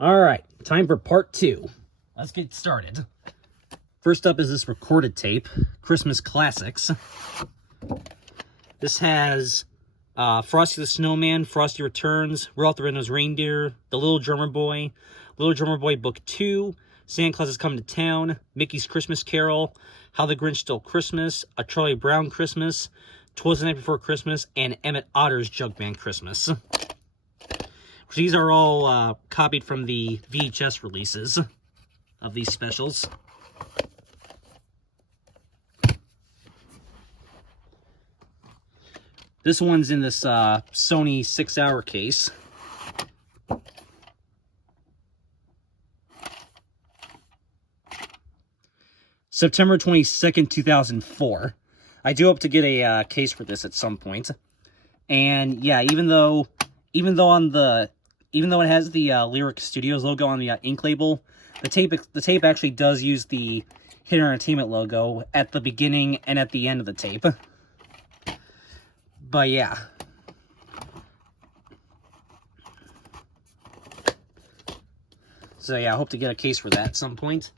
All right, time for part 2. Let's get started. First up is this recorded tape, Christmas Classics. This has Frosty the Snowman, Frosty Returns, Rudolph the Red-Nosed Reindeer, The Little Drummer Boy Book 2, Santa Claus is Coming to Town, Mickey's Christmas Carol, How the Grinch Stole Christmas, A Charlie Brown Christmas, 'Twas the Night Before Christmas, and Emmett Otter's Jugman Christmas. These are all copied from the VHS releases of these specials. This one's in this Sony 6-hour case. September 22nd, 2004. I do hope to get a case for this at some point. And yeah, even though it has the Lyric Studios logo on the ink label, the tape actually does use the Hit Entertainment logo at the beginning and at the end of the tape. But yeah. So yeah, I hope to get a case for that at some point.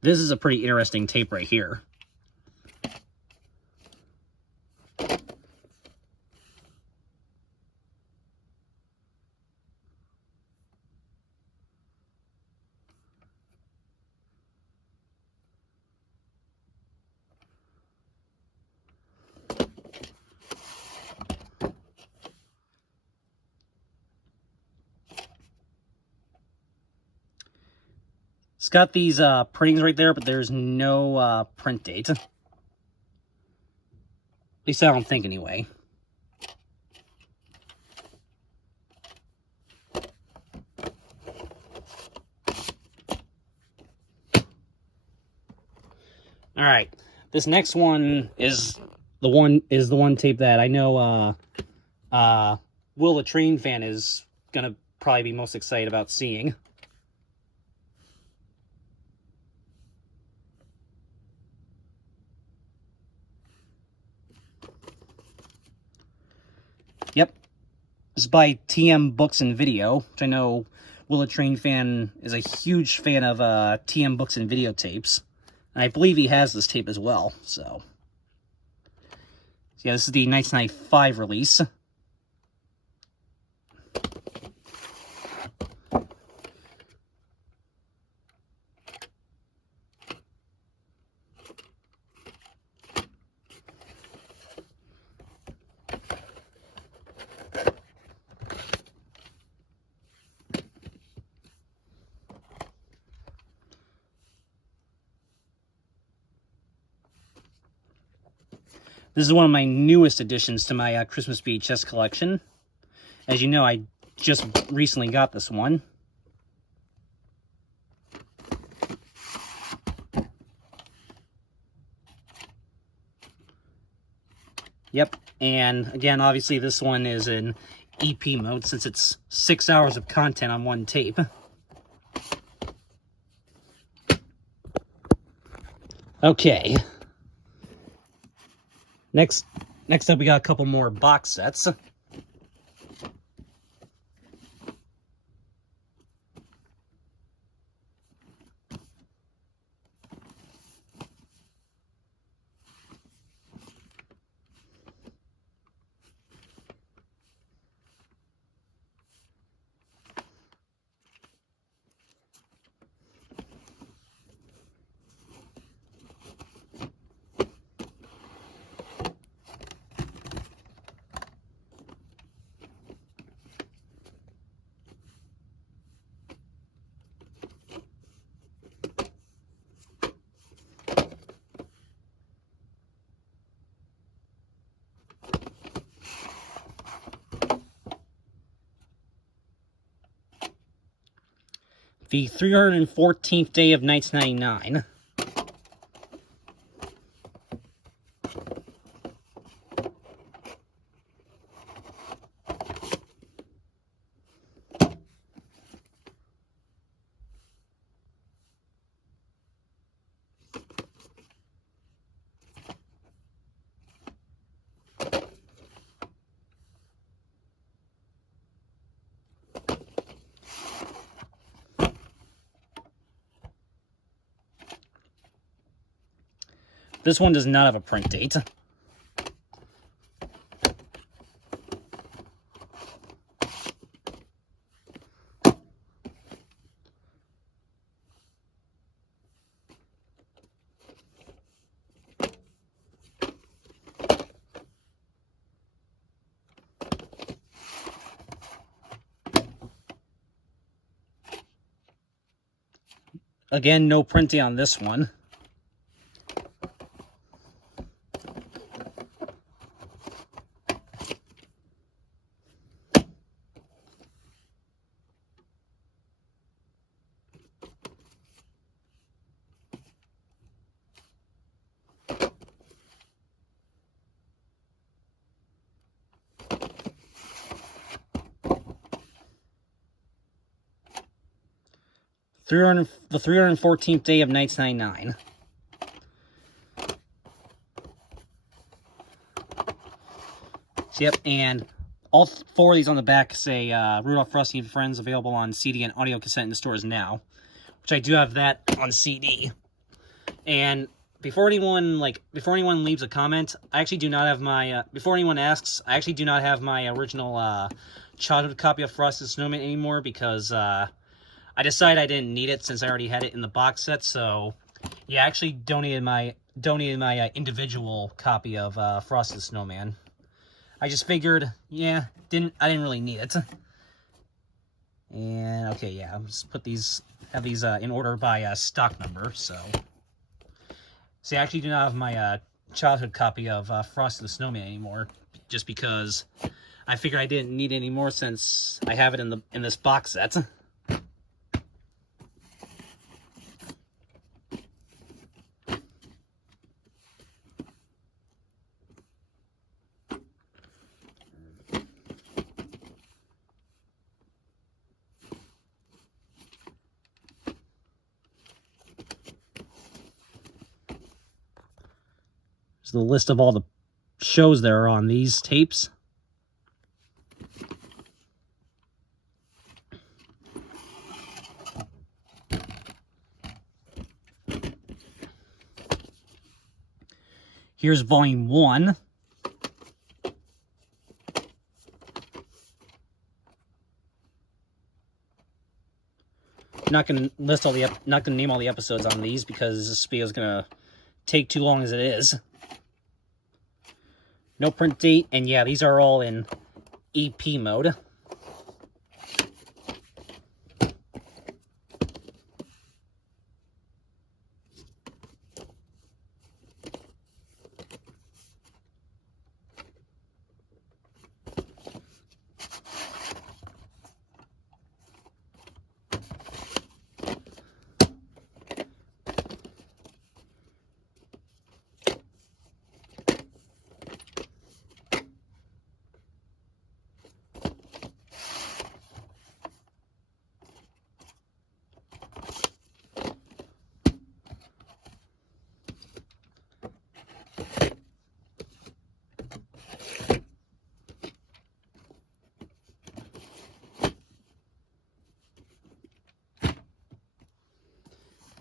This is a pretty interesting tape right here. It's got these printings right there, but there's no print date. At least I don't think, anyway. All right, this next one is the one tape that I know Will the Train fan is gonna probably be most excited about seeing. Yep, this is by TM Books and Video, which I know Will the Train fan is a huge fan of TM Books and Video tapes. And I believe he has this tape as well, so yeah, this is the 1995 release. This is one of my newest additions to my Christmas VHS collection. As you know, I just recently got this one. Yep, and again, obviously this one is in EP mode since it's 6 hours of content on one tape. Okay. Next up, we got a couple more box sets. The 314th day of 1999. This one does not have a print date. Again, no printing on this one. The 314th day of 1999. Yep, and all 4 of these on the back say Rudolph, Frosty, and Friends, available on CD and audio cassette in the stores now, which I do have that on CD. And before anyone leaves a comment, I actually do not have my before anyone asks, I actually do not have my original childhood copy of Frosty the Snowman anymore, because I decided I didn't need it since I already had it in the box set. So yeah, I actually donated my individual copy of Frosty the Snowman. I just figured, yeah, I didn't really need it. And okay, yeah, I'll just have these in order by stock number. So see, I actually do not have my childhood copy of Frosty the Snowman anymore, just because I figured I didn't need it anymore since I have it in this box set. The list of all the shows that are on these tapes. Here's volume 1. Not going to name all the episodes on these, because this video is going to take too long as it is. No print date, and yeah, these are all in EP mode.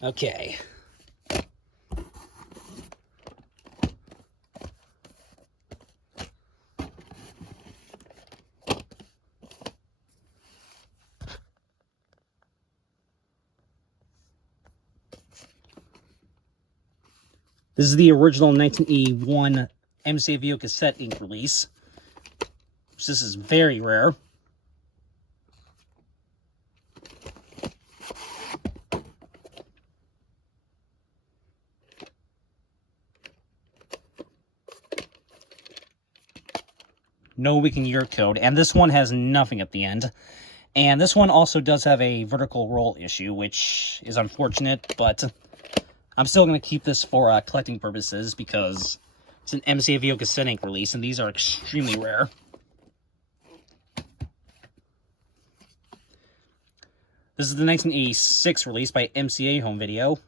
Okay. This is the original 1981 MCA video cassette ink release. This is very rare. No week and year code, and this one has nothing at the end. And this one also does have a vertical roll issue, which is unfortunate, but I'm still going to keep this for collecting purposes, because it's an MCA video cassette ink release, and these are extremely rare. This is the 1986 release by MCA Home Video.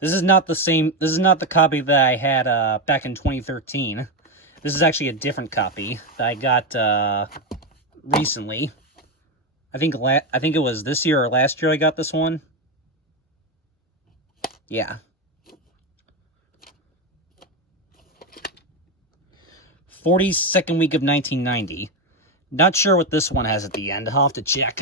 This is not the copy that I had back in 2013. This is actually a different copy that I got recently. I think it was this year or last year I got this one. Yeah. 42nd week of 1990. Not sure what this one has at the end. I'll have to check.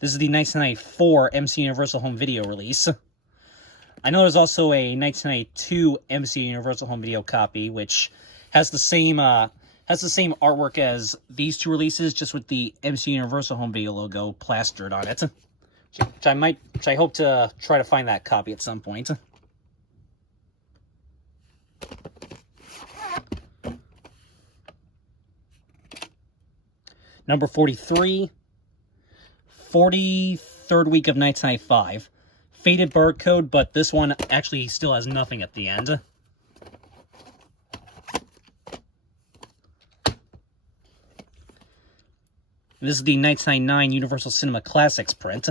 This is the 1994 MC Universal Home Video release. I know there's also a 1992 MC Universal Home Video copy, which has the same artwork as these two releases, just with the MC Universal Home Video logo plastered on it. Which I hope to try to find that copy at some point. Number 43, 43rd week of 1995. Faded barcode, but this one actually still has nothing at the end. This is the 1999 Universal Cinema Classics print.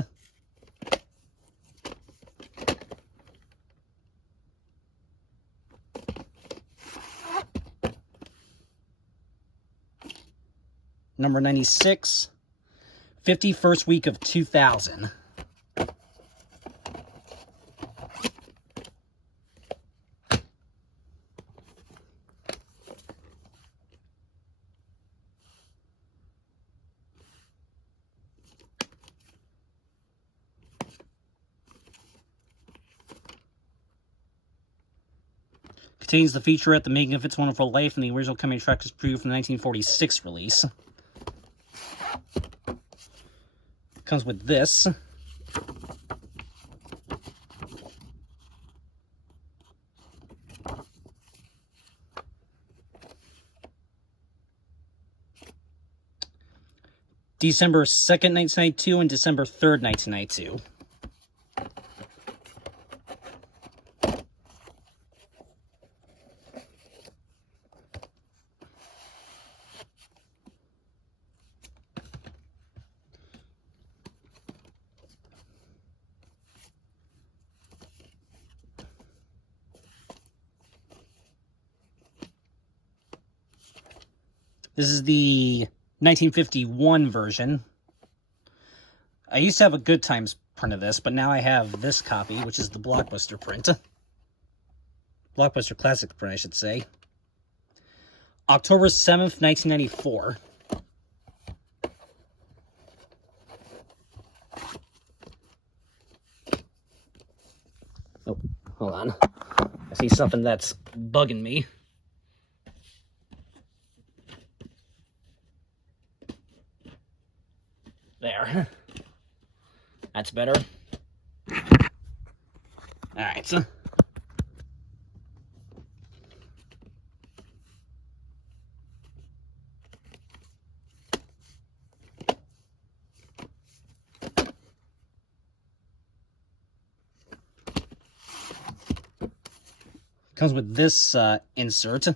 Number 96, 51st week of 2000. Contains the featurette, The Making of Its Wonderful Life, and the original coming attractions preview from the 1946 release. Comes with this. December 2nd, 1992 and December 3rd, 1992. This is the 1951 version. I used to have a Good Times print of this, but now I have this copy, which is the Blockbuster print. Blockbuster Classic print, I should say. October 7th, 1994. Oh, hold on. I see something that's bugging me. There. That's better. Alright, so. Comes with this insert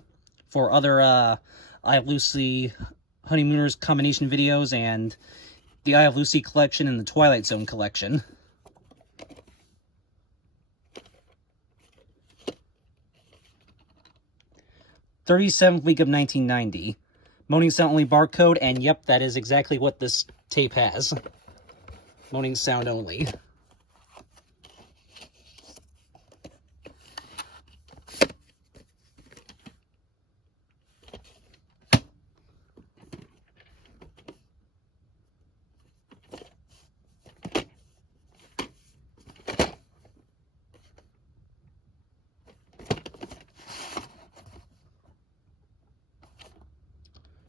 for other I Have Lucy Honeymooners combination videos and the I Have Lucy collection and the Twilight Zone collection. '37th week of 1990. Moaning Sound Only barcode, and yep, that is exactly what this tape has. Moaning Sound Only.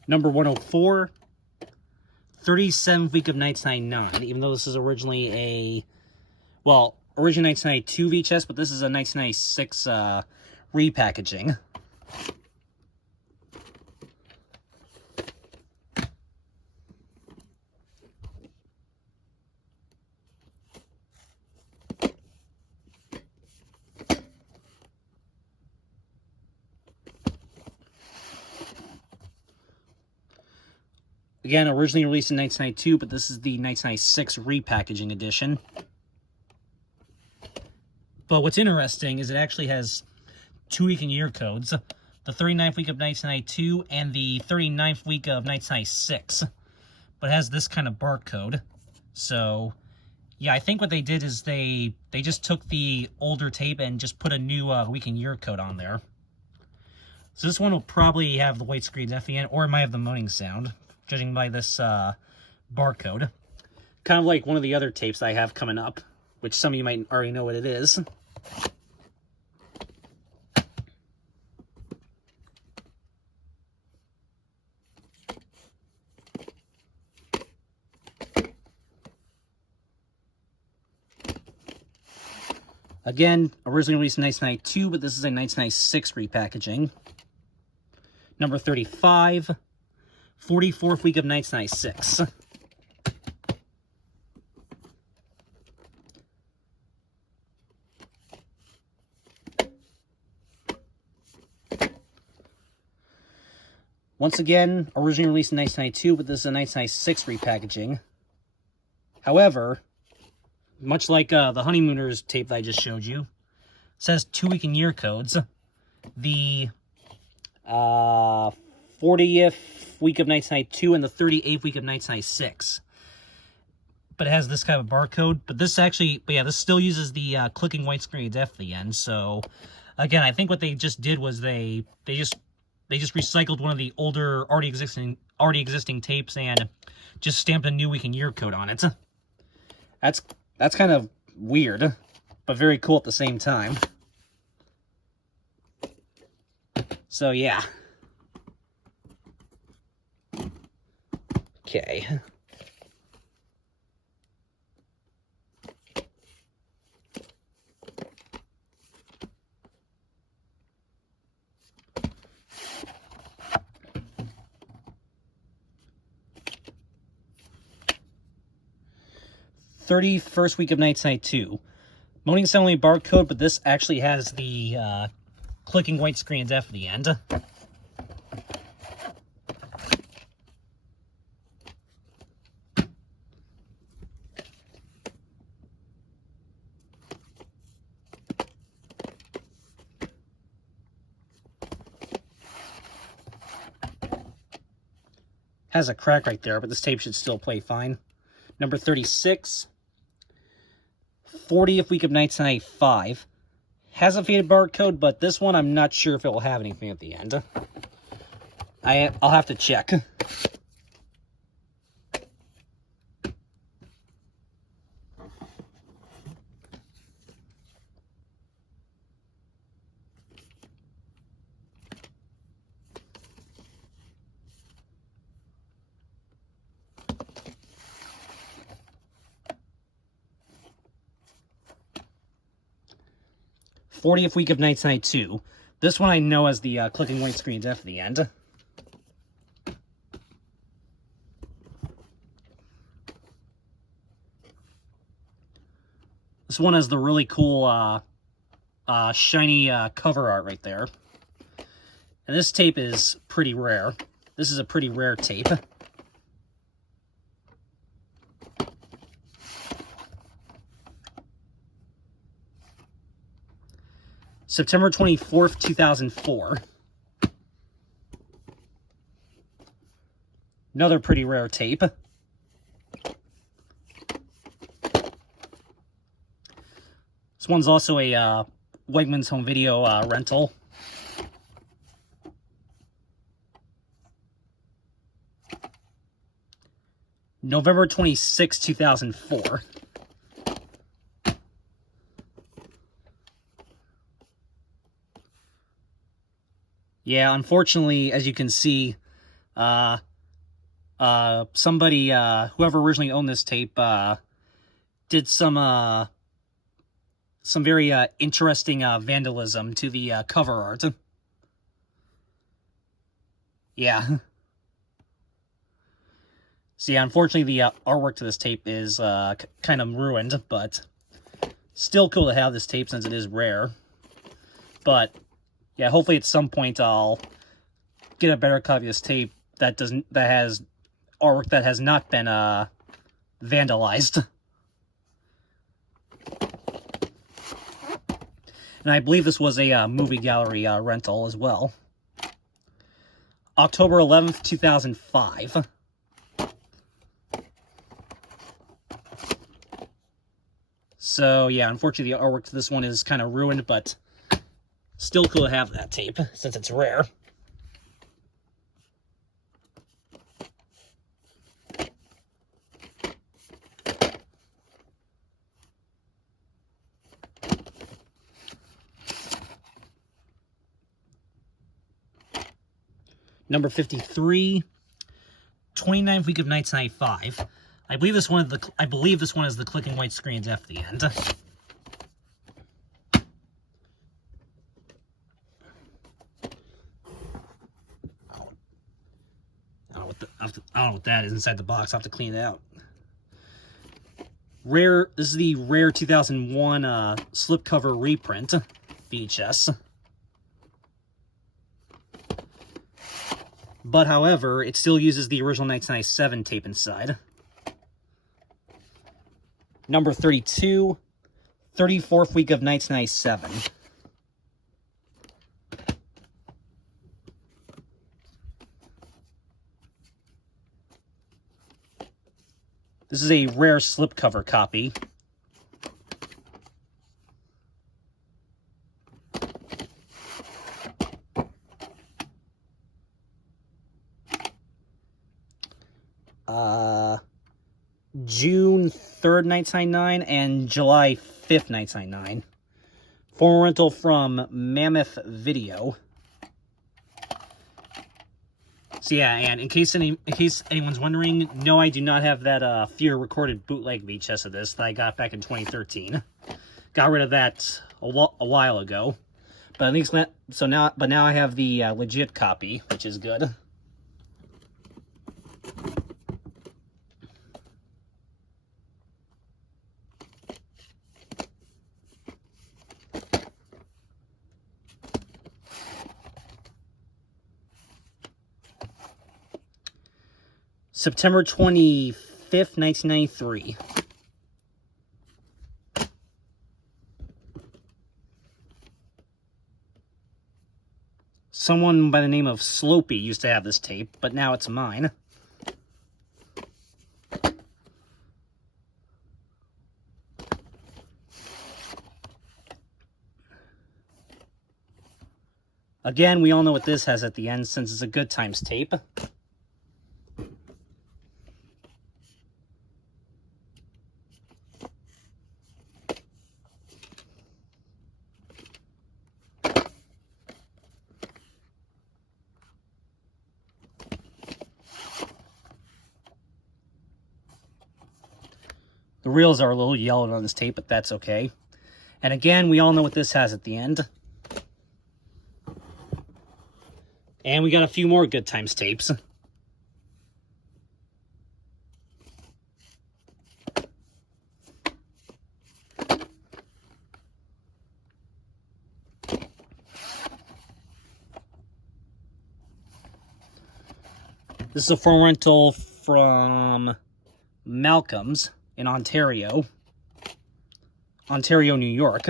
Number 104, 37th week of 1999, even though this is originally originally 1992 VHS, but this is a 1996 repackaging. Again, originally released in 1992, but this is the 1996 repackaging edition. But what's interesting is it actually has 2 week and year codes. The 39th week of 1992 and the 39th week of 1996. But it has this kind of barcode. So Yeah, I think what they did is they just took the older tape and just put a new week and year code on there. So this one will probably have the white screens at the end, or it might have the moaning sound, judging by this barcode. Kind of like one of the other tapes I have coming up, which some of you might already know what it is. Again, originally released in 1992, but this is a 1996 repackaging. Number 35, 44th week of 1996. Once again, originally released in 1992, but this is a 1996 repackaging. However, much like the Honeymooners tape that I just showed you, it says 2 week and year codes. The 40th week of 1992 and the 38th week of 1996. But it has this kind of barcode. But this actually, this still uses the clicking white screens at the end. So, again, I think what they just did was they just recycled one of the older, already existing tapes and just stamped a new week and year code on it. That's kind of weird, but very cool at the same time. So, yeah. Okay. '31st week of 1992. Moaning sound only barcode, but this actually has the clicking white screens at the end. Has a crack right there, but this tape should still play fine. Number 36, 40th week of 1995. Has a faded barcode, but this one I'm not sure if it will have anything at the end. I'll have to check. 40th week of 1992. This one I know has the clicking white screens at the end. This one has the really cool shiny cover art right there. And this tape is pretty rare. This is a pretty rare tape. September 24th, 2004. Another pretty rare tape. This one's also a Wegmans home video rental. November 26, 2004. Yeah, unfortunately, as you can see, somebody, whoever originally owned this tape, did some very interesting vandalism to the cover art. Yeah. So yeah, unfortunately, the artwork to this tape is kind of ruined, but still cool to have this tape since it is rare. But yeah, hopefully at some point I'll get a better copy of this tape that has artwork that has not been vandalized. And I believe this was a movie gallery rental as well. October 11th, 2005. So yeah, unfortunately the artwork to this one is kind of ruined, but still cool to have that tape since it's rare. Number 53, 29th week of 1995. I believe this one is the clicking white screens after the end. I don't know what that is inside the box. I'll have to clean it out. This is the rare 2001 slipcover reprint VHS. But however, it still uses the original 1997 tape inside. Number 32, 34th week of 1997. This is a rare slipcover copy. June 3rd, 1999 and July 5th, 1999. Former rental from Mammoth Video. So yeah, and in case anyone's wondering, no, I do not have that Fear recorded bootleg VHS of this that I got back in 2013. Got rid of that a while ago, but at least now I have the legit copy, which is good. September 25th, 1993. Someone by the name of Slopey used to have this tape, but now it's mine. Again, we all know what this has at the end since it's a Good Times tape. The reels are a little yellowed on this tape, but that's okay. And again, we all know what this has at the end. And we got a few more Good Times tapes. This is a phone rental from Malcolm's in Ontario, New York.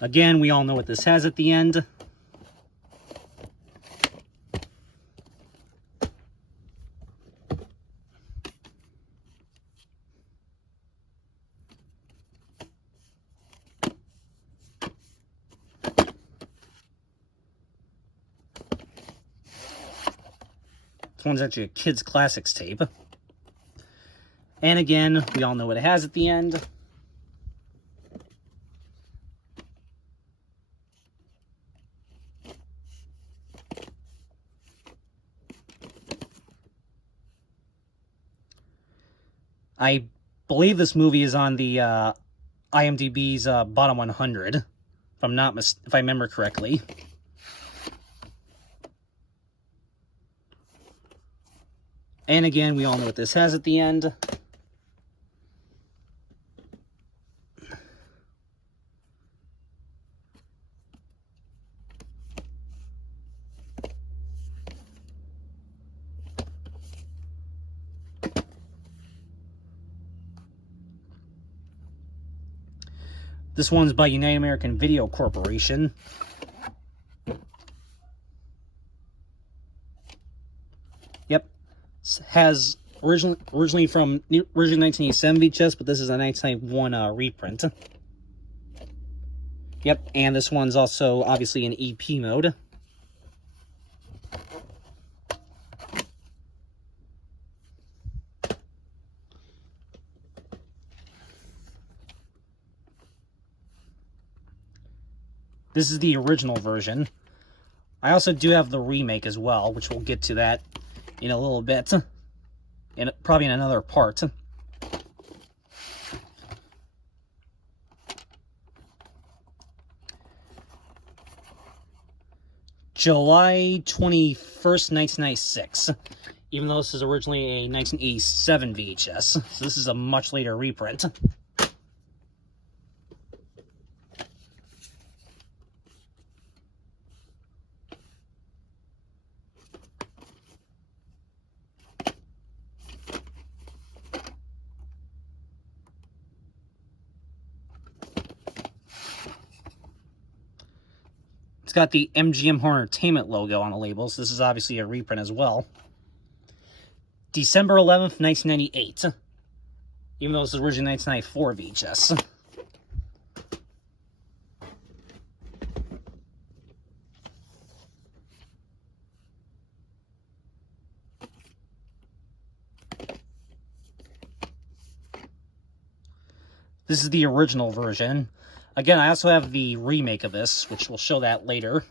Again, we all know what this has at the end. This one's actually a Kids Classics tape. And again, we all know what it has at the end. I believe this movie is on the IMDb's bottom 100, if I remember correctly. And again, we all know what this has at the end. This one's by United American Video Corporation. Yep. Has originally from 1987 VHS, but this is a 1991 reprint. Yep, and this one's also obviously in EP mode. This is the original version. I also do have the remake as well, which we'll get to that in a little bit. Probably in another part. July 21st, 1996. Even though this is originally a 1987 VHS. So this is a much later reprint. It's got the MGM Horror Entertainment logo on the label, so this is obviously a reprint as well. December 11th, 1998. Even though this is originally 1994 VHS. This is the original version. Again, I also have the remake of this, which we'll show that later.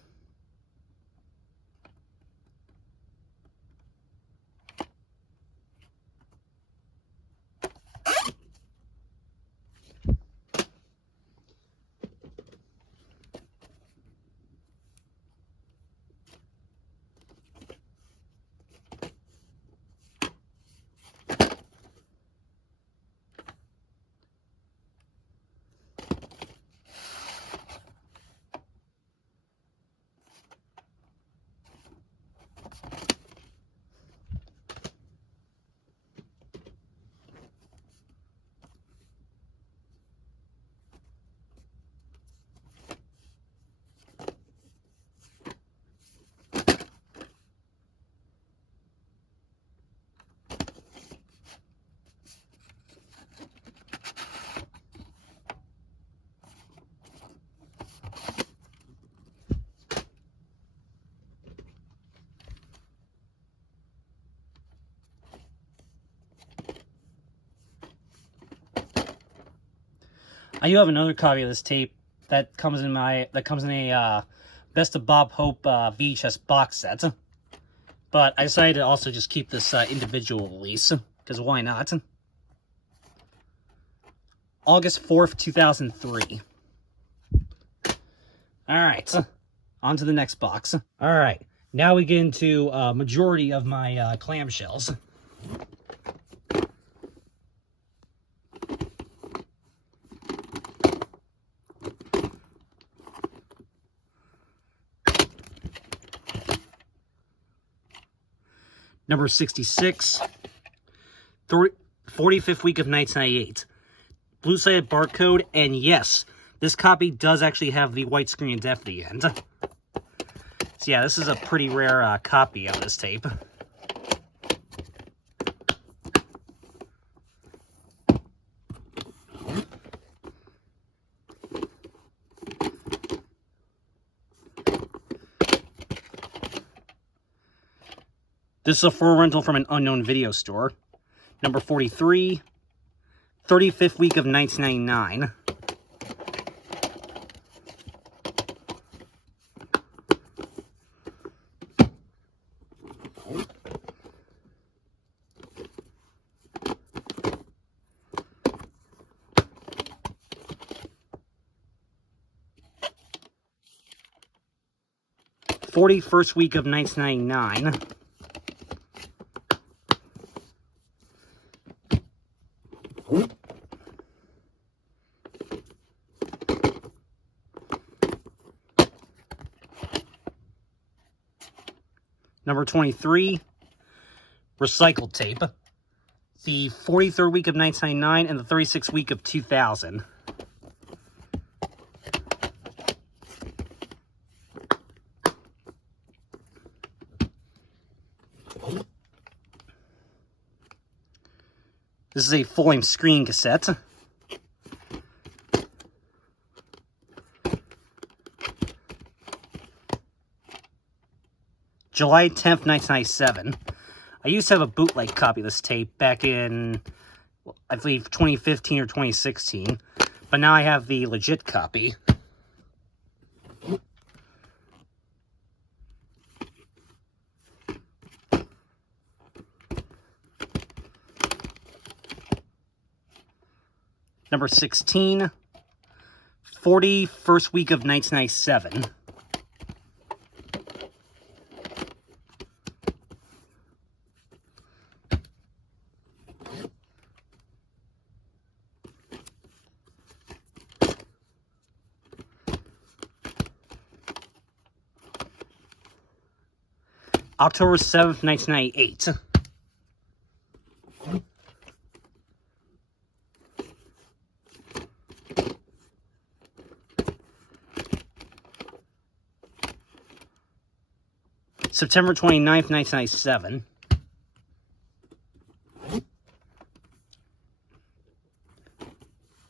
I do have another copy of this tape that comes in a Best of Bob Hope VHS box set. But I decided to also just keep this individual release, because why not? August 4th, 2003. Alright, on to the next box. Alright, now we get into majority of my clamshells. Number 66, 45th week of 1998. Blue-sided barcode, and yes, this copy does actually have the white screen death at the end. So yeah, this is a pretty rare copy of this tape. This is a full rental from an unknown video store. Number 43, 35th week of 1999. '41st week of 1999. Number 23, recycled tape. The 43rd week of 1999 and the 36th week of 2000. This is a full-length screen cassette. July 10th, 1997. I used to have a bootleg copy of this tape back in, I believe, 2015 or 2016. But now I have the legit copy. Number 16, 40, first week of 1997. October 7th, 1998. September 29th, 1997.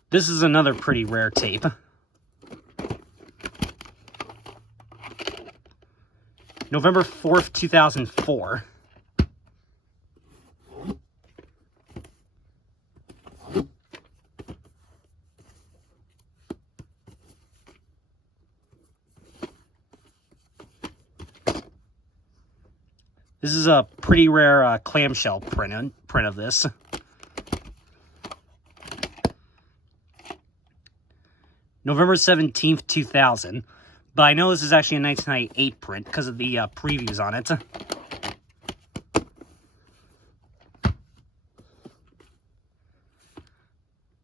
This is another pretty rare tape. November 4th, 2004. This is a pretty rare clamshell print of this. November 17th, 2000. But I know this is actually a 1998 print because of the previews on it.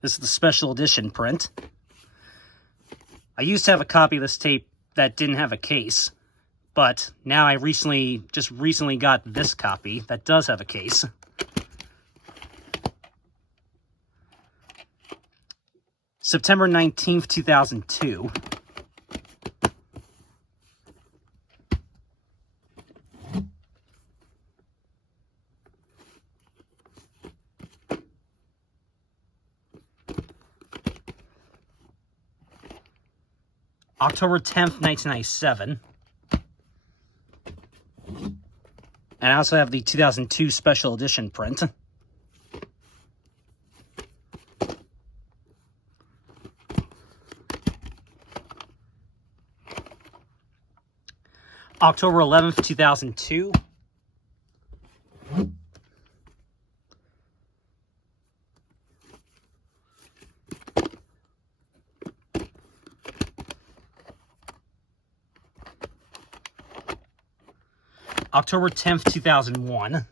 This is the special edition print. I used to have a copy of this tape that didn't have a case. But now I just recently got this copy that does have a case. September 19th, 2002. October 10th, 1997. And I also have the 2002 special edition print. October 11th, 2002. October 10th, 2001.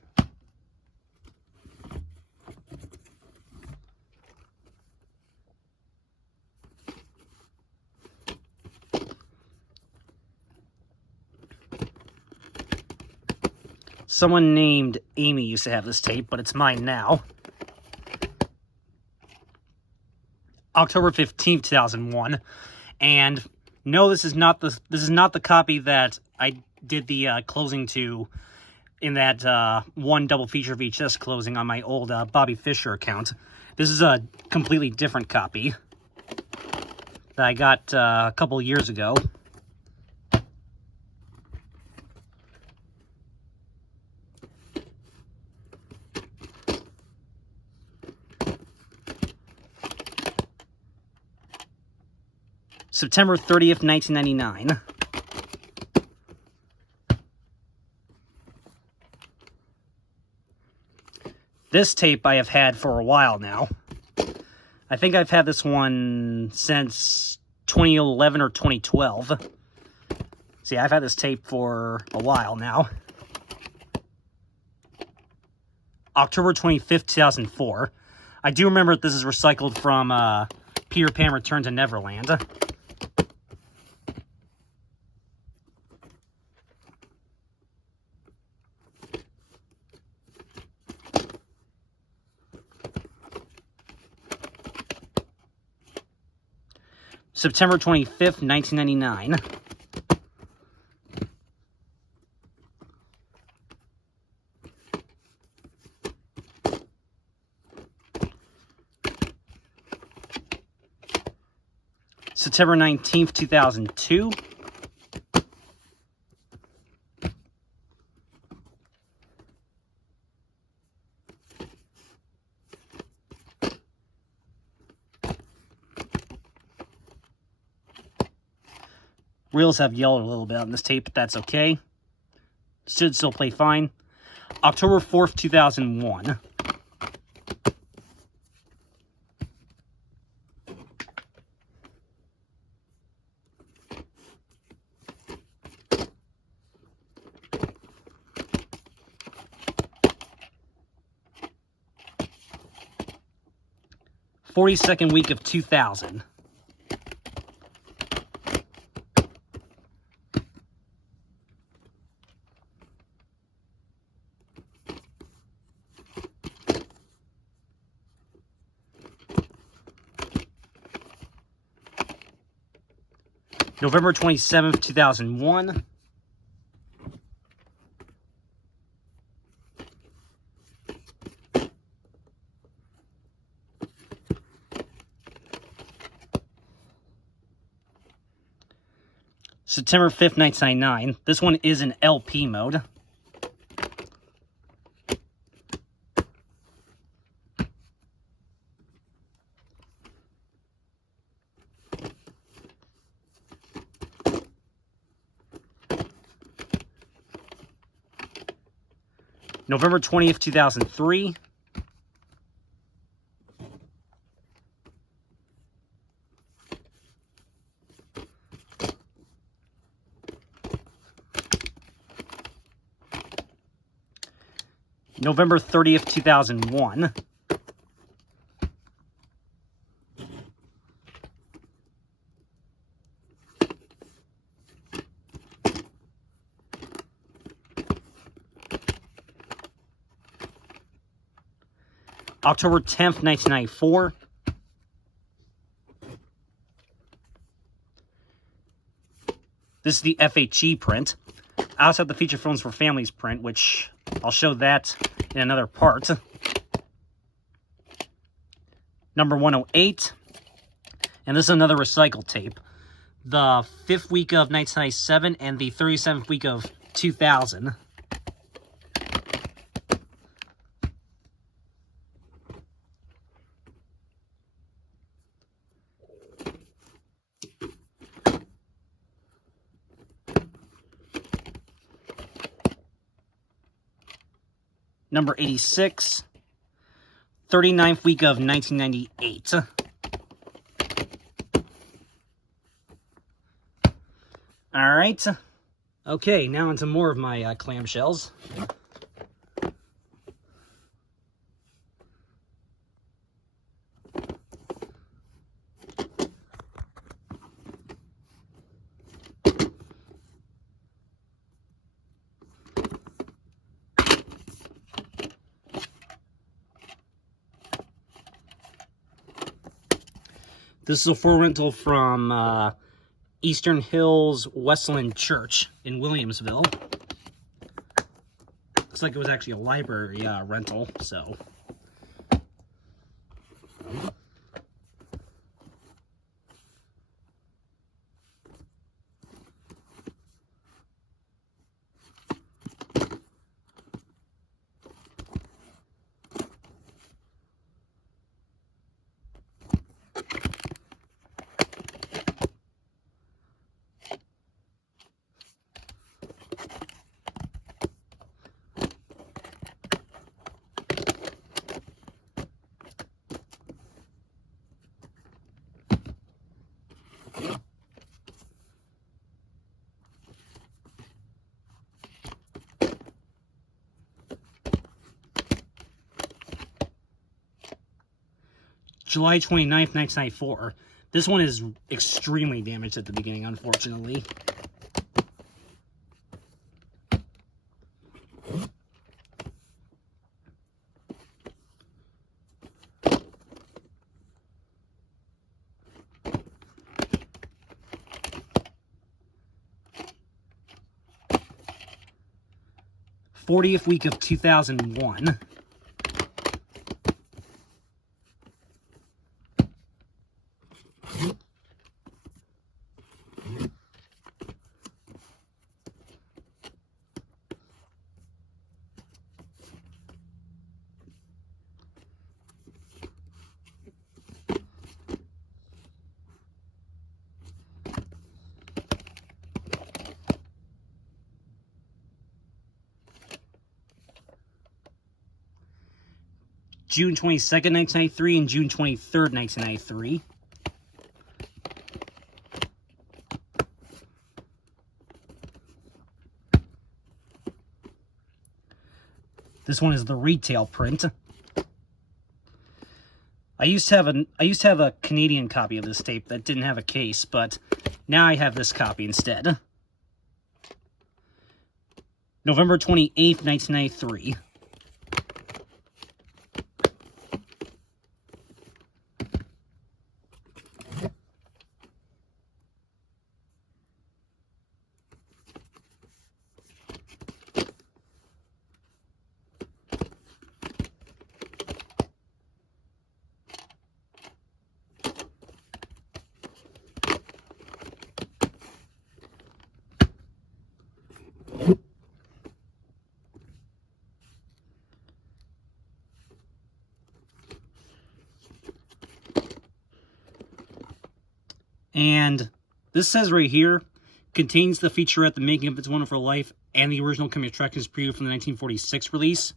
Someone named Amy used to have this tape, but it's mine now. October 15th, 2001. And no, this is not the copy that I did the closing to in that one double feature VHS closing on my old Bobby Fischer account. This is a completely different copy that I got a couple years ago. September 30th, 1999. This tape I have had for a while now. I think I've had this one since 2011 or 2012. See, I've had this tape for a while now. October 25th, 2004. I do remember this is recycled from Peter Pan Return to Neverland. September 25th, 1999. September 19th, 2002. Reels have yellowed a little bit on this tape, but that's okay. Should still play fine. October 4th, 2001. '42nd week of 2000. November 27th, 2001. September 5th, 1999. This one is in LP mode. November 20th, 2003. November 30th, 2001. October 10th, 1994. This is the FHE print. I also have the feature films for families print, which I'll show that in another part. Number 108. And this is another recycled tape. The 5th week of 1997 and the 37th week of 2000. Number 86, 39th week of 1998. All right. Okay, now into more of my clamshells. This is a full rental from Eastern Hills Wesleyan Church in Williamsville. Looks like it was actually a library rental, so. July 29th, 1994. This one is extremely damaged at the beginning, unfortunately. '40th week of 2001. June 22nd, 1993, and June 23rd, 1993. This one is the retail print. I used to have a Canadian copy of this tape that didn't have a case, but now I have this copy instead. November 28th, 1993. And this says right here, contains the featurette The Making of It's Wonderful Life and the original coming attractions preview from the 1946 release.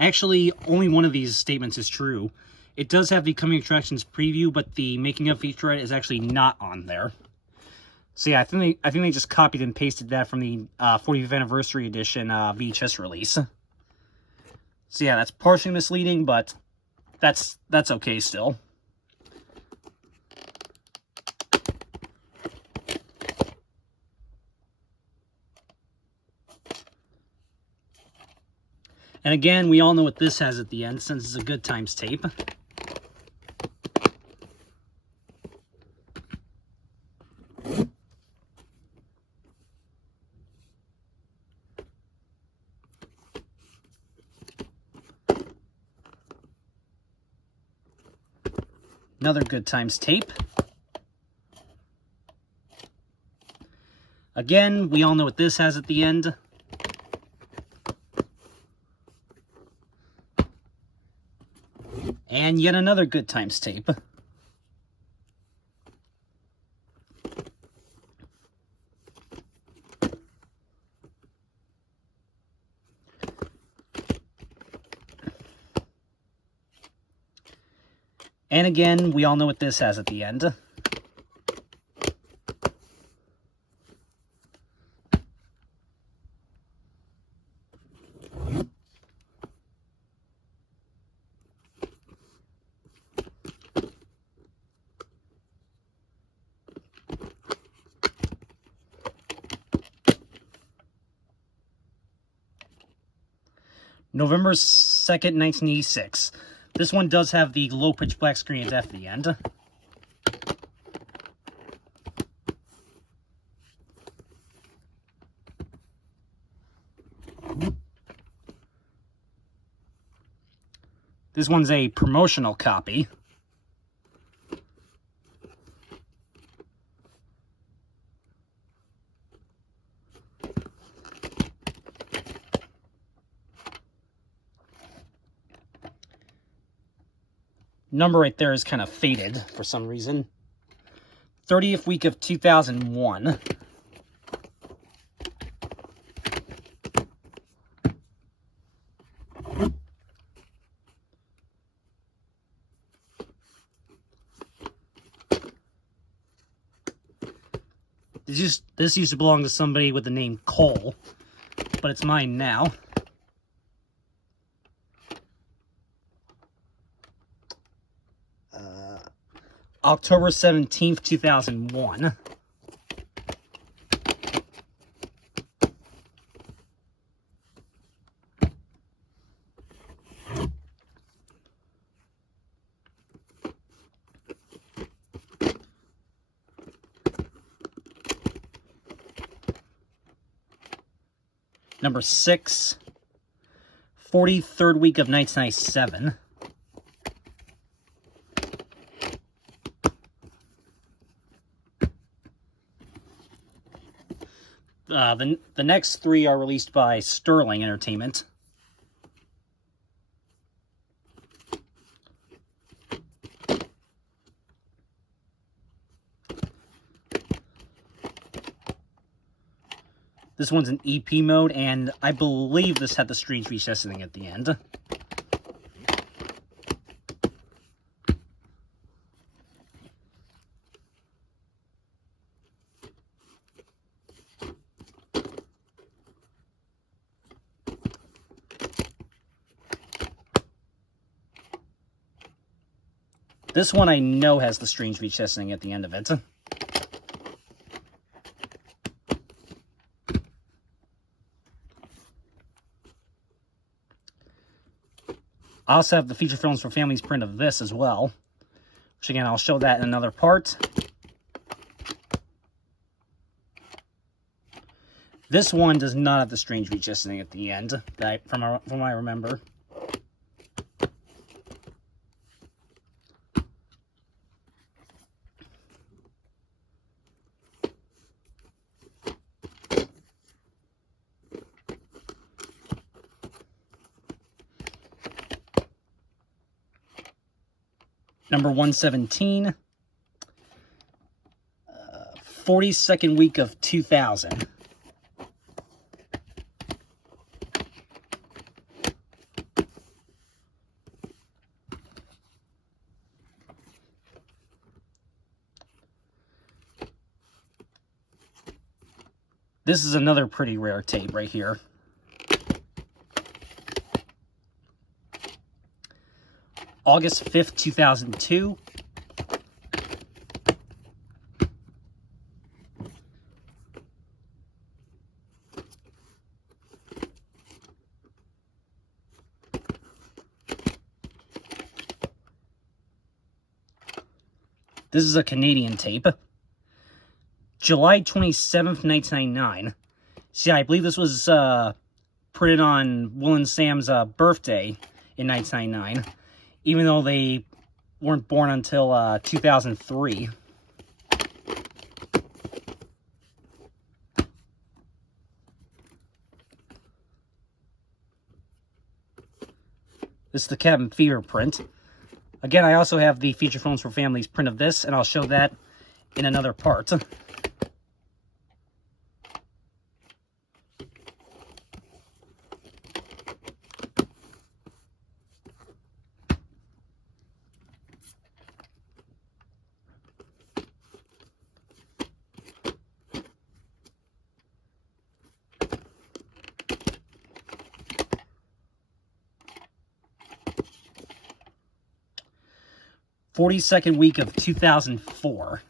Actually, only one of these statements is true. It does have the coming attractions preview, but the making of featurette is actually not on there. So yeah, I think they just copied and pasted that from the 45th anniversary edition VHS release. So yeah, that's partially misleading, but that's okay still. And again, we all know what this has at the end, since it's a Good Times tape. Another Good Times tape. Again, we all know what this has at the end. And yet another Good Times tape. And again, we all know what this has at the end. November 2nd, 1986. This one does have the low-pitch black screen at the end. This one's a promotional copy. Number right there is kind of faded for some reason. 30th week of 2001. This used to belong to somebody with the name Cole, but it's mine now. October 17th, 2001. Number 6, 43rd week of 1997. The next three are released by Sterling Entertainment. This one's an EP mode, and I believe this had the Strange VHS thing at the end. This one I know has the Strange VHS thing at the end of it. I also have the Feature Films for Families print of this as well, which again, I'll show that in another part. This one does not have the Strange VHS thing at the end, from what I remember. Number 117, 42nd week of 2000. This is another pretty rare tape right here. August 5th, 2002. This is a Canadian tape. July 27th, 1999. See, I believe this was printed on Will and Sam's birthday in 1999. Even though they weren't born until 2003. This is the Cabin Fever print. Again, I also have the Feature Films for Families print of this, and I'll show that in another part. '42nd week of 2004.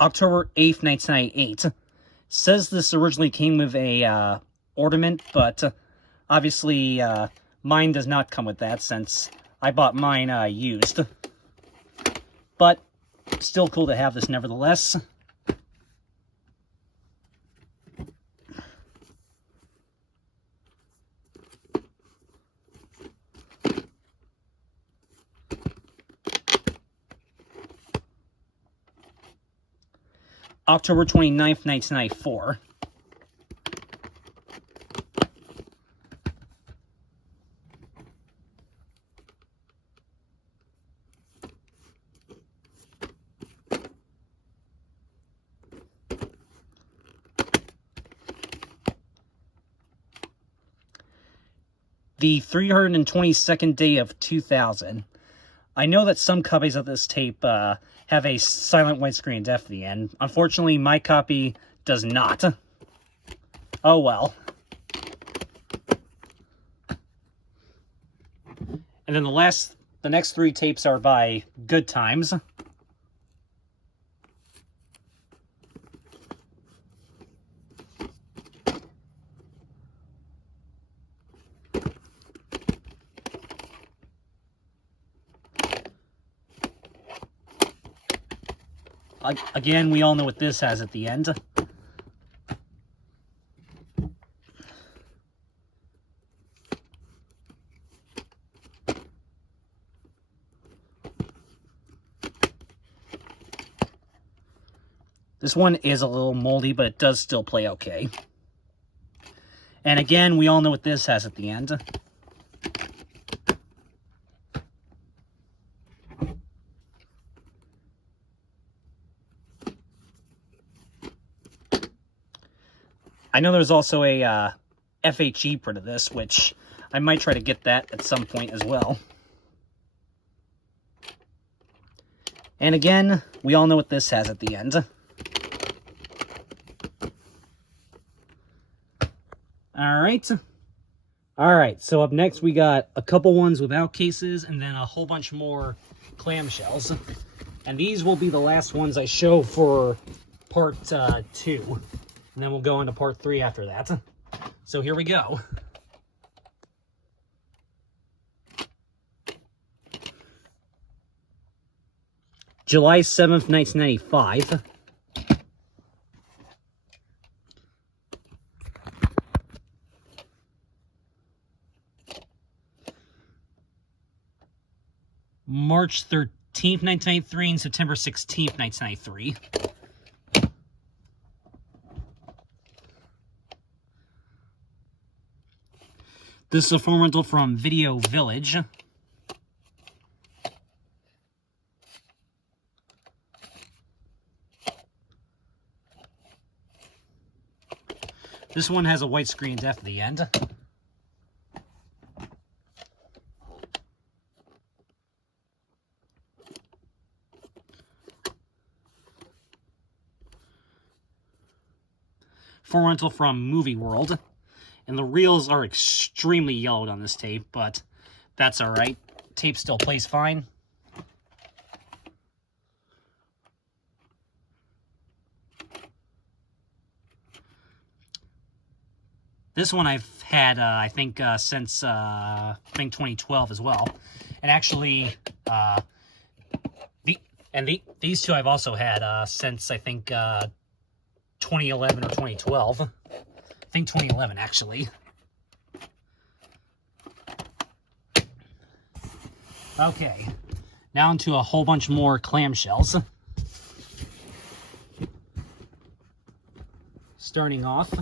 October 8th, 1998. Says this originally came with a ornament, but obviously mine does not come with that since I bought mine used. But still cool to have this nevertheless. October 29th, 1994. The 322nd day of 2000. I know that some copies of this tape have a silent widescreen def at the end. Unfortunately, my copy does not. Oh well. And then the next three tapes are by Good Times. Again, we all know what this has at the end. This one is a little moldy, but it does still play okay. And again, we all know what this has at the end. I know there's also a FHE print of this, which I might try to get that at some point as well. And again, we all know what this has at the end. Alright, so up next we got a couple ones without cases and then a whole bunch more clamshells. And these will be the last ones I show for part 2. And then we'll go into part 3 after that. So here we go. July 7th, 1995. March 13th, 1993 and September 16th, 1993. This is a phone rental from Video Village. This one has a white screen def at the end. Phone rental from Movie World. And the reels are extremely yellowed on this tape, but that's alright. Tape still plays fine. This one I've had, I think, since, 2012 as well. And actually, these two I've also had, since, I think, 2011 or 2012. I think 2011, actually. Okay, now into a whole bunch more clamshells. Starting off,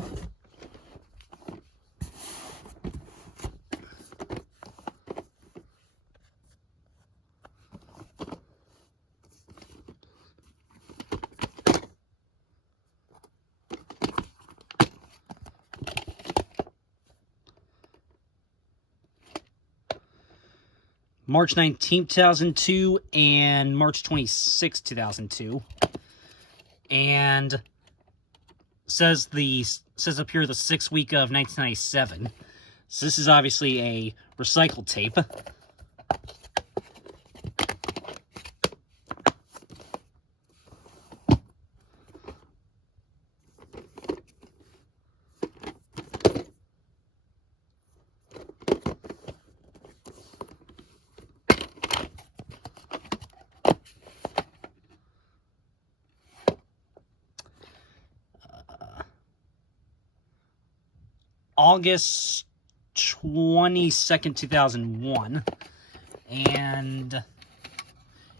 March 19th, 2002, and March 26th, 2002. And says up here the 6th week of 1997. So this is obviously a recycled tape. August 22nd, 2001. And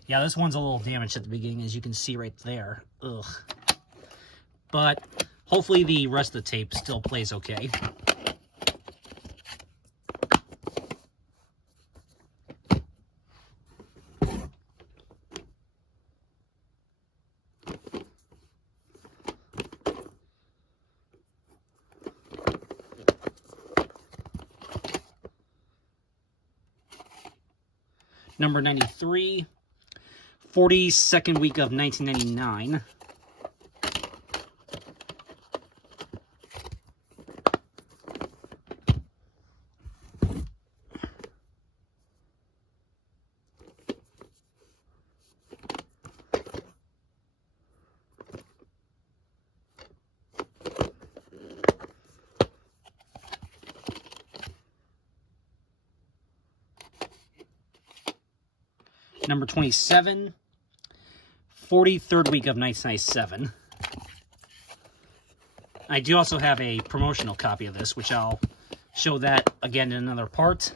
yeah, this one's a little damaged at the beginning, as you can see right there. Ugh. But hopefully the rest of the tape still plays okay. Number 93, 42nd week of 1999. Number 27, 43rd week of 1997. I do also have a promotional copy of this, which I'll show that again in another part.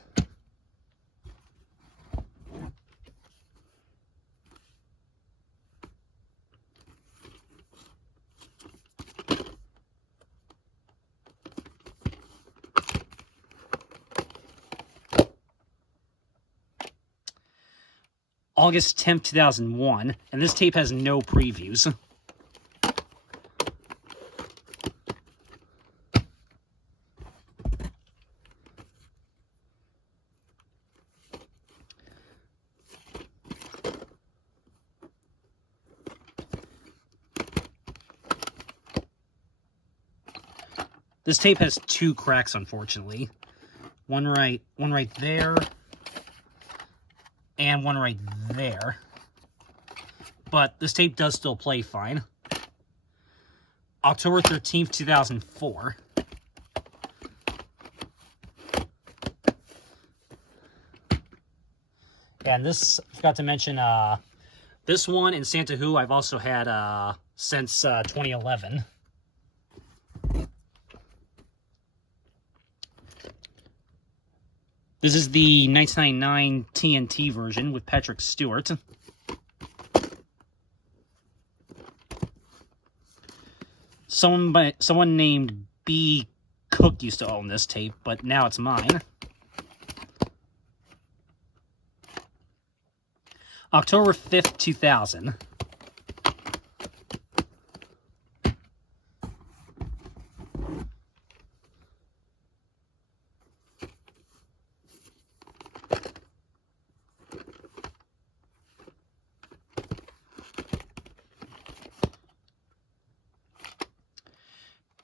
August 10th, 2001, and this tape has no previews. This tape has 2 cracks, unfortunately. One right there, and one right there. But this tape does still play fine. October 13th, 2004. And this, I forgot to mention, this one and Santa Who I've also had since 2011. This is the 1999 TNT version with Patrick Stewart. Someone named B. Cook used to own this tape, but now it's mine. October 5th, 2000.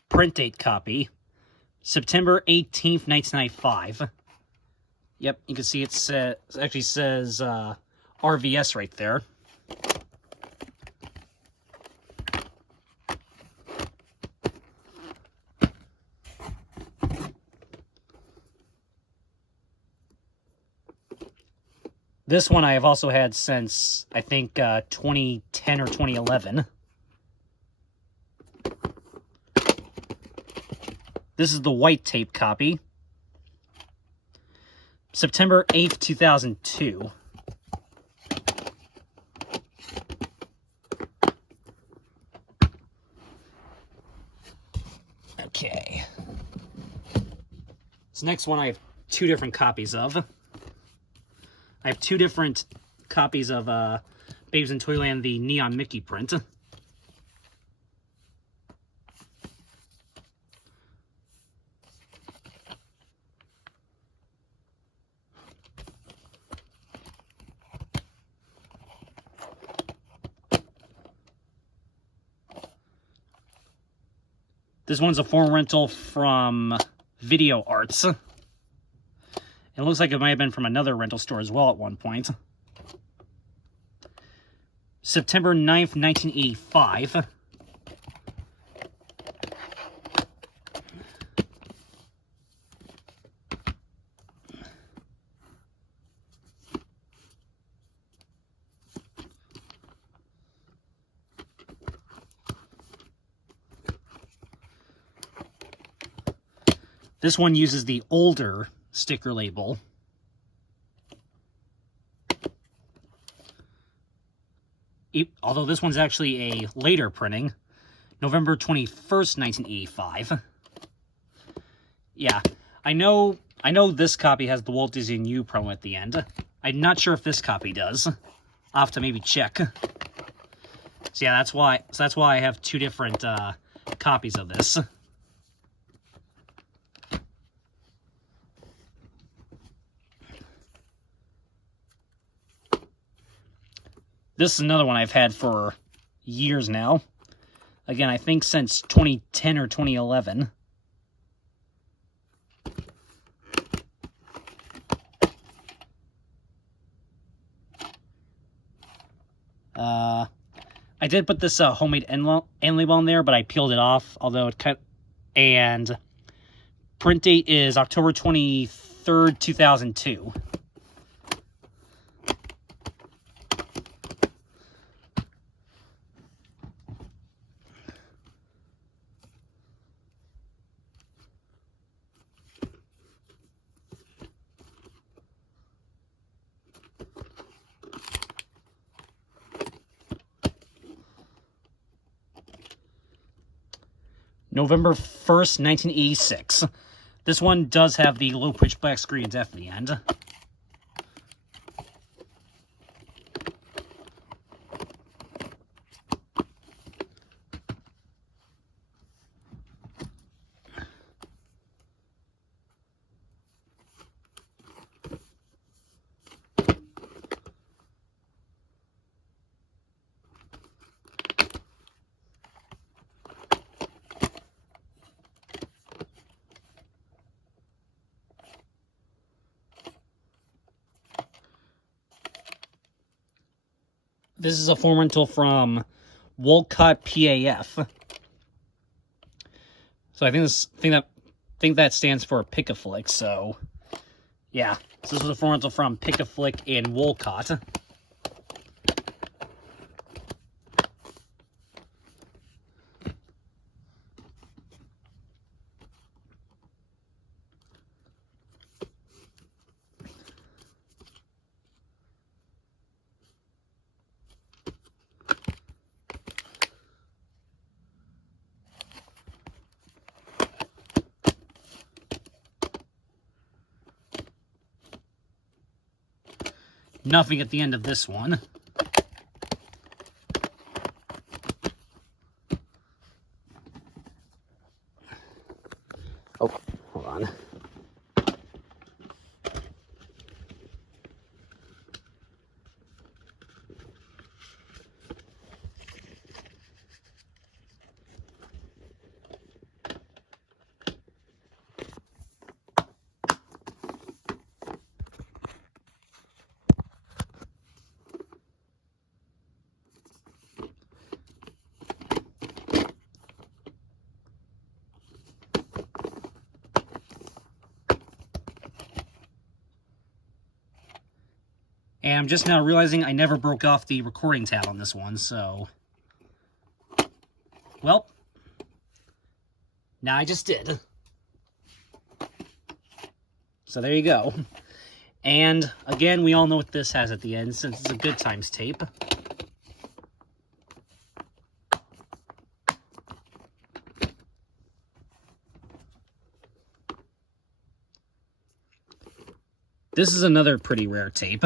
Print date copy, September 18th, 1995. Yep, you can see it actually says RVS right there. This one I have also had since, I think, 2010 or 2011. This is the white tape copy. September 8th, 2002. Okay. This next one I have 2 different copies of. I have 2 different copies of Babes in Toyland, the Neon Mickey print. This one's a foreign rental from Video Arts. It looks like it might have been from another rental store as well at one point. September 9th, 1985. This one uses the older sticker label. Although this one's actually a later printing. November 21st, 1985. Yeah, I know this copy has the Walt Disney and You promo at the end. I'm not sure if this copy does. I'll have to maybe check. So yeah, that's why I have 2 different copies of this. This is another one I've had for years now. Again, I think since 2010 or 2011. I did put this homemade end label on there, but I peeled it off, although it cut. And print date is October 23rd, 2002. November 1st, 1986. This one does have the low-pitch black screens at the end. This is a foam rental from Wolcott PAF. So I think that stands for Pick-a-Flick. So yeah, so this was a foam rental from Pick-a-Flick in Wolcott. Nothing at the end of this one. Oh, hold on. And I'm just now realizing I never broke off the recording tab on this one, so... Well, now I just did. So there you go. And, again, we all know what this has at the end, since it's a Good Times tape. This is another pretty rare tape.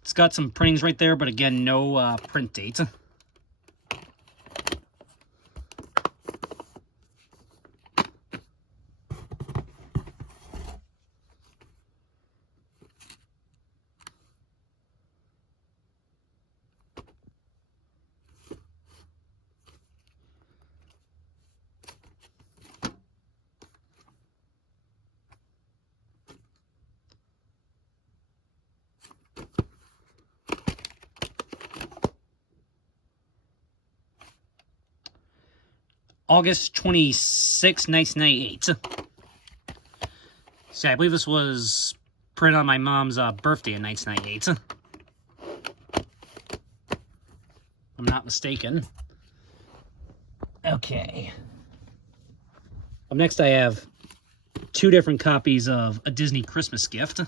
It's got some printings right there, but again, no print date. August 26, 1998. See, I believe this was printed on my mom's birthday in 1998. I'm not mistaken. Okay. Up next, I have two different copies of A Disney Christmas Gift.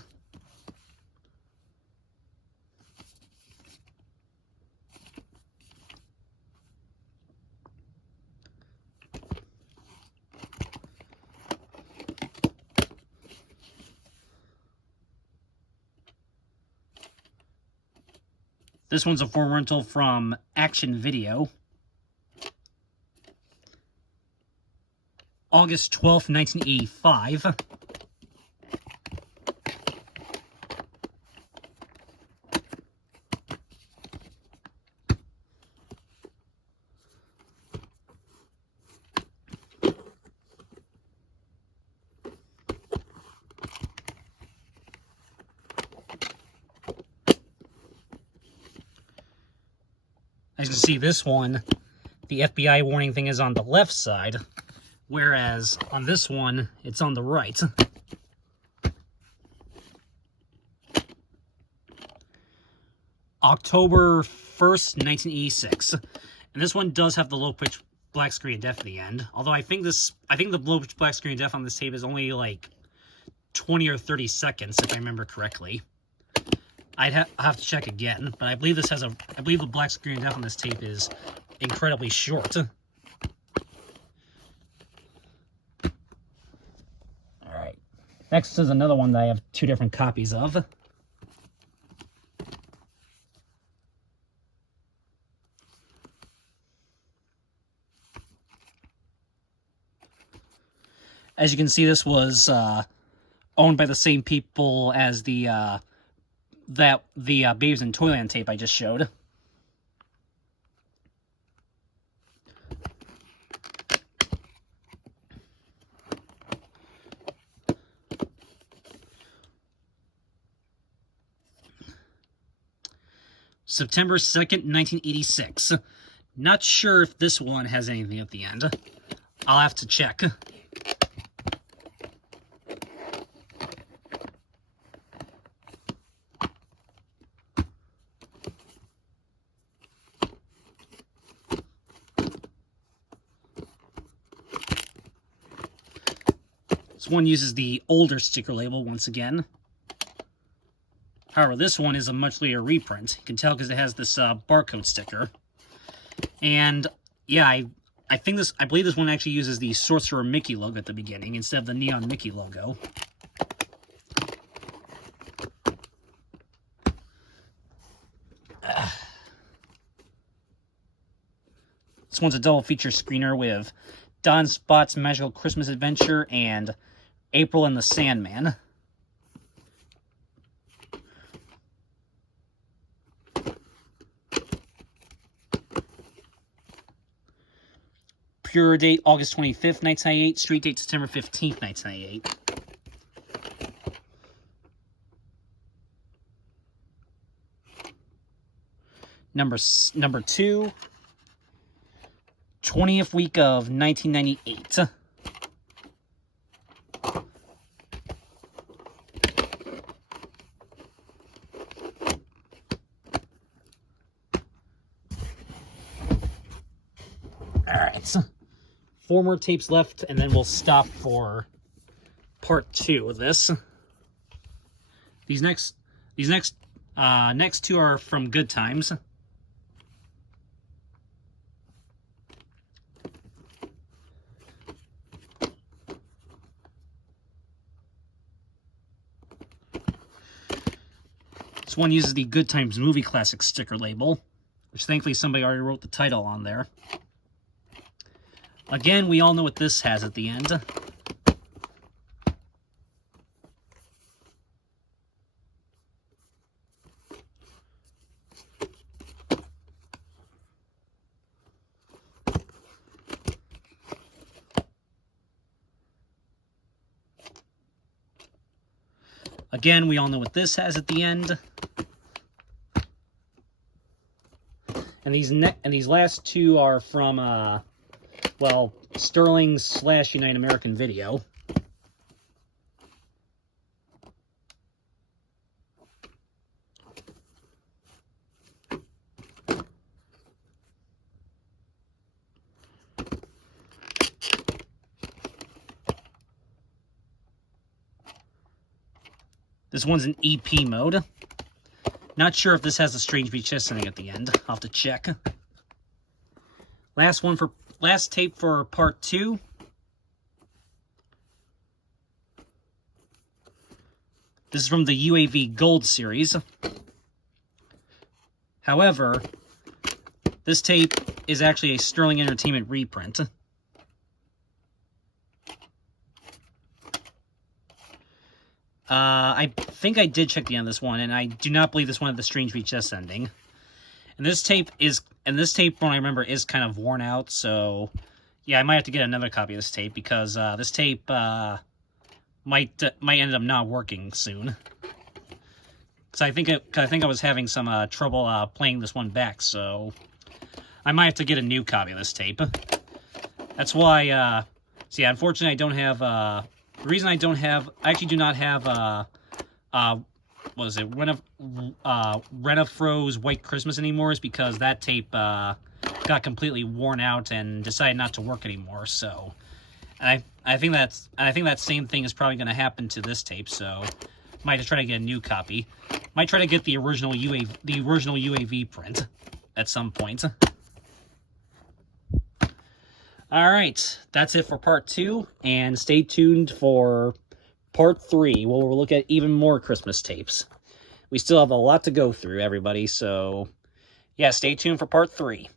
This one's a foam rental from Action Video. August 12th, 1985. As you can see, this one, the FBI warning thing is on the left side, whereas on this one, it's on the right. October 1st, 1986. And this one does have the low-pitch black screen of death at the end. Although I think the low-pitch black screen of death on this tape is only like 20 or 30 seconds, if I remember correctly. I'll have to check again, but I believe the black screen of death on this tape is incredibly short. Alright. Next is another one that I have two different copies of. As you can see, this was owned by the same people as the Babes in Toyland tape I just showed. September 2nd, 1986. Not sure if this one has anything at the end. I'll have to check. This one uses the older sticker label once again. However, this one is a much later reprint. You can tell because it has this barcode sticker. And yeah, I believe this one actually uses the Sorcerer Mickey logo at the beginning instead of the Neon Mickey logo. This one's a double feature screener with Don Spot's Magical Christmas Adventure and April and the Sandman. Pure date August 25th, 1998. Street date September 15th, 1998. Number 2, 20th week of 1998. Alright. 4 more tapes left, and then we'll stop for part 2 of this. These next 2 are from Good Times. This one uses the Good Times Movie Classic sticker label, which thankfully somebody already wrote the title on there. Again, we all know what this has at the end. Again, we all know what this has at the end. And these last 2 are from well, Sterling / United American Video. This one's an EP mode. Not sure if this has a strange VHS ending at the end. I'll have to check. Last tape for part 2. This is from the UAV Gold series. However, this tape is actually a Sterling Entertainment reprint. I think I did check the end of this one, and I do not believe this one had the strange VHS ending. And this tape, from what I remember, is kind of worn out, so yeah, I might have to get another copy of this tape, because this tape might end up not working soon. Because I think I was having some trouble playing this one back, so I might have to get a new copy of this tape. That's why, so yeah, unfortunately I don't have, the reason I actually do not have, what is it, Renafro's White Christmas anymore is because that tape got completely worn out and decided not to work anymore. So, I think that same thing is probably going to happen to this tape. So, might just try to get a new copy. Might try to get the original UAV print at some point. All right, that's it for part 2, and stay tuned for part 3, where we'll look at even more Christmas tapes. We still have a lot to go through, everybody, so yeah, stay tuned for part 3.